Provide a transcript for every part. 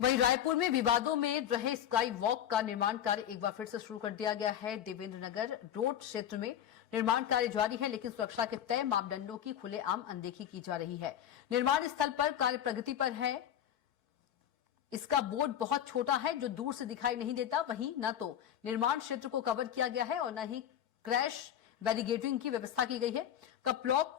वहीं रायपुर में विवादों में रहे स्काई वॉक का निर्माण कार्य एक बार फिर से शुरू कर दिया गया है। देवेंद्र नगर रोड क्षेत्र में निर्माण कार्य जारी है, लेकिन सुरक्षा के तय मापदंडों की खुलेआम अनदेखी की जा रही है। निर्माण स्थल पर कार्य प्रगति पर है। इसका बोर्ड बहुत छोटा है जो दूर से दिखाई नहीं देता। वहीं न तो निर्माण क्षेत्र को कवर किया गया है और न ही क्रैश बैरिगेडिंग की व्यवस्था की गई है। कपलॉक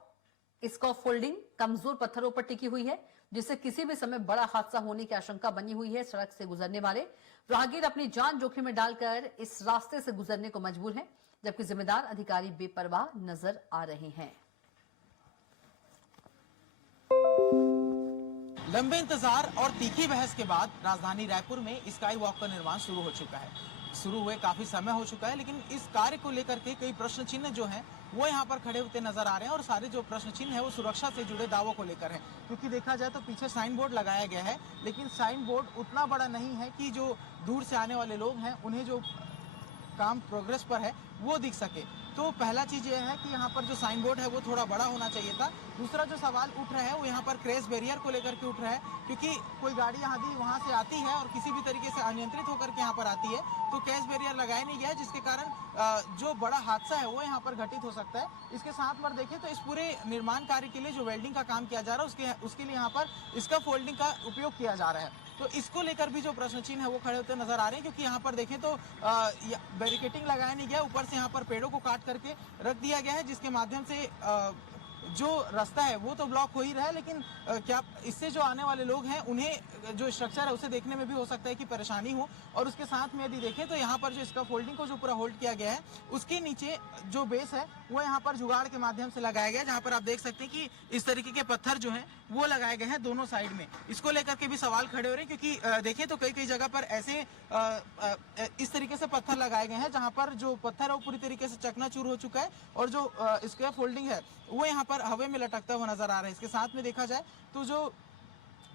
स्कैफोल्डिंग कमजोर पत्थरों पर टिकी हुई है, जिससे किसी भी समय बड़ा हादसा होने की आशंका बनी हुई है। सड़क से गुजरने वाले राहगीर अपनी जान जोखिम में डालकर इस रास्ते से गुजरने को मजबूर हैं, जबकि जिम्मेदार अधिकारी बेपरवाह नजर आ रहे हैं। लंबे इंतजार और तीखी बहस के बाद राजधानी रायपुर में स्काई वॉक का निर्माण शुरू हो चुका है। शुरू हुए काफी समय हो चुका है, लेकिन इस कार्य को लेकर के कई प्रश्न चिन्ह जो हैं वो यहाँ पर खड़े होते नजर आ रहे हैं और सारे जो प्रश्न चिन्ह है वो सुरक्षा से जुड़े दावों को लेकर है। क्योंकि देखा जाए तो पीछे साइन बोर्ड लगाया गया है, लेकिन साइन बोर्ड उतना बड़ा नहीं है कि जो दूर से आने वाले लोग हैं उन्हें जो काम प्रोग्रेस पर है वो दिख सके। तो पहला चीज ये है कि यहाँ पर जो साइन बोर्ड है वो थोड़ा बड़ा होना चाहिए था। दूसरा जो सवाल उठ रहा है वो यहाँ पर क्रैश बैरियर को लेकर के उठ रहा है, क्योंकि कोई गाड़ी यदि वहाँ से आती है और किसी भी तरीके से अनियंत्रित होकर के यहाँ पर आती है तो क्रैश बैरियर लगाया नहीं गया, जिसके कारण जो बड़ा हादसा है वो यहाँ पर घटित हो सकता है। इसके साथ पर देखें तो इस पूरे निर्माण कार्य के लिए जो वेल्डिंग का काम किया जा रहा है उसके लिए यहाँ पर स्कैफोल्डिंग का उपयोग किया जा रहा है। तो इसको लेकर भी जो प्रश्न चिन्ह है वो खड़े होते नजर आ रहे हैं, क्योंकि यहाँ पर देखें तो बैरिकेटिंग लगाया नहीं गया, ऊपर से यहाँ पर पेड़ों को काट करके रख दिया गया है, जिसके माध्यम से जो रास्ता है वो तो ब्लॉक हो ही रहा है, लेकिन क्या इससे जो आने वाले लोग हैं उन्हें जो स्ट्रक्चर है उसे देखने में भी हो सकता है कि परेशानी हो। और उसके साथ में यदि देखें तो यहाँ पर जो इसका फोल्डिंग को जो पूरा होल्ड किया गया है उसके नीचे जो बेस है वो यहाँ पर जुगाड़ के माध्यम से लगाया गया है, जहाँ पर आप देख सकते हैं कि इस तरीके के पत्थर जो है वो लगाए गए हैं दोनों साइड में। इसको लेकर के भी सवाल खड़े हो रहे हैं, क्योंकि देखें तो कई जगह पर ऐसे इस तरीके से पत्थर लगाए गए हैं जहाँ पर जो पत्थर है वो पूरी तरीके से चकनाचूर हो चुका है और जो स्क्वायर फोल्डिंग है वो यहाँ पर हवा में लटकता हुआ नजर आ रहा है। इसके साथ में देखा जाए तो जो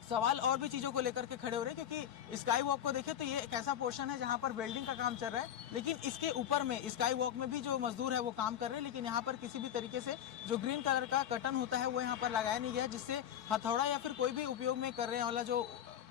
सवाल और भी चीजों को लेकर के खड़े हो रहे हैं, क्योंकि स्काई वॉक को देखें तो ये एक ऐसा पोर्शन है जहां पर वेल्डिंग का काम चल रहा है, लेकिन इसके ऊपर में स्काई वॉक में भी जो मजदूर है वो काम कर रहे हैं, लेकिन यहाँ पर किसी भी तरीके से जो ग्रीन कलर का कर्टन होता है वो यहाँ पर लगाया नहीं गया, जिससे हथौड़ा या फिर कोई भी उपयोग में करने वाला जो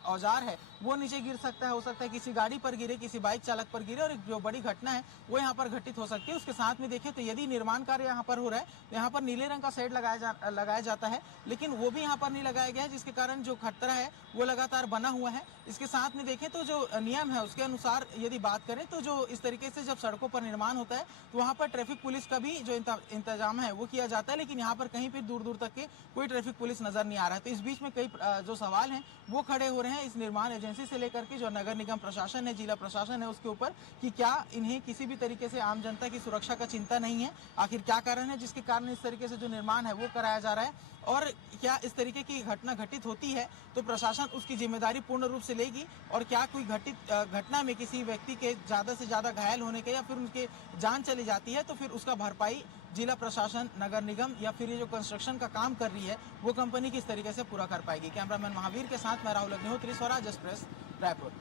औजार है वो नीचे गिर सकता है। हो सकता है किसी गाड़ी पर गिरे, किसी बाइक चालक पर गिरे और एक जो बड़ी घटना है वो यहाँ पर घटित हो सकती है। उसके साथ में देखें तो यदि निर्माण कार्य यहाँ पर हो रहा है तो यहाँ पर नीले रंग का शेड लगाया जाता है, लेकिन वो भी यहाँ पर नहीं लगाया गया है, जिसके कारण जो खतरा है वो लगातार बना हुआ है। इसके साथ में देखें तो जो नियम है उसके अनुसार यदि बात करें तो जो इस तरीके से जब सड़कों पर निर्माण होता है तो वहाँ पर ट्रैफिक पुलिस का भी जो इंतजाम है वो किया जाता है, लेकिन यहाँ पर कहीं भी दूर दूर तक के कोई ट्रैफिक पुलिस नजर नहीं आ रहा है। तो इस बीच में कई जो सवाल हैं वो खड़े हो रहे हैं इस निर्माण एजेंसी से लेकर के जो नगर निगम प्रशासन है, जिला प्रशासन है उसके ऊपर, कि क्या इन्हें किसी भी तरीके से आम जनता की सुरक्षा का चिंता नहीं है। आखिर क्या कारण है जिसके कारण इस तरीके से जो निर्माण है वो कराया जा रहा है, और क्या इस तरीके की घटना घटित होती है तो प्रशासन उसकी जिम्मेदारी पूर्ण रूप से लेगी, और क्या कोई घटना में किसी व्यक्ति के ज्यादा से ज्यादा घायल होने के या फिर उनके जान चली जाती है तो फिर उसका भरपाई जिला प्रशासन, नगर निगम या फिर ये जो कंस्ट्रक्शन का काम कर रही है वो कंपनी किस तरीके से पूरा कर पाएगी। कैमरामैन महावीर के साथ मैं राहुल अग्निहोत्री, स्वराज एक्सप्रेस, रायपुर।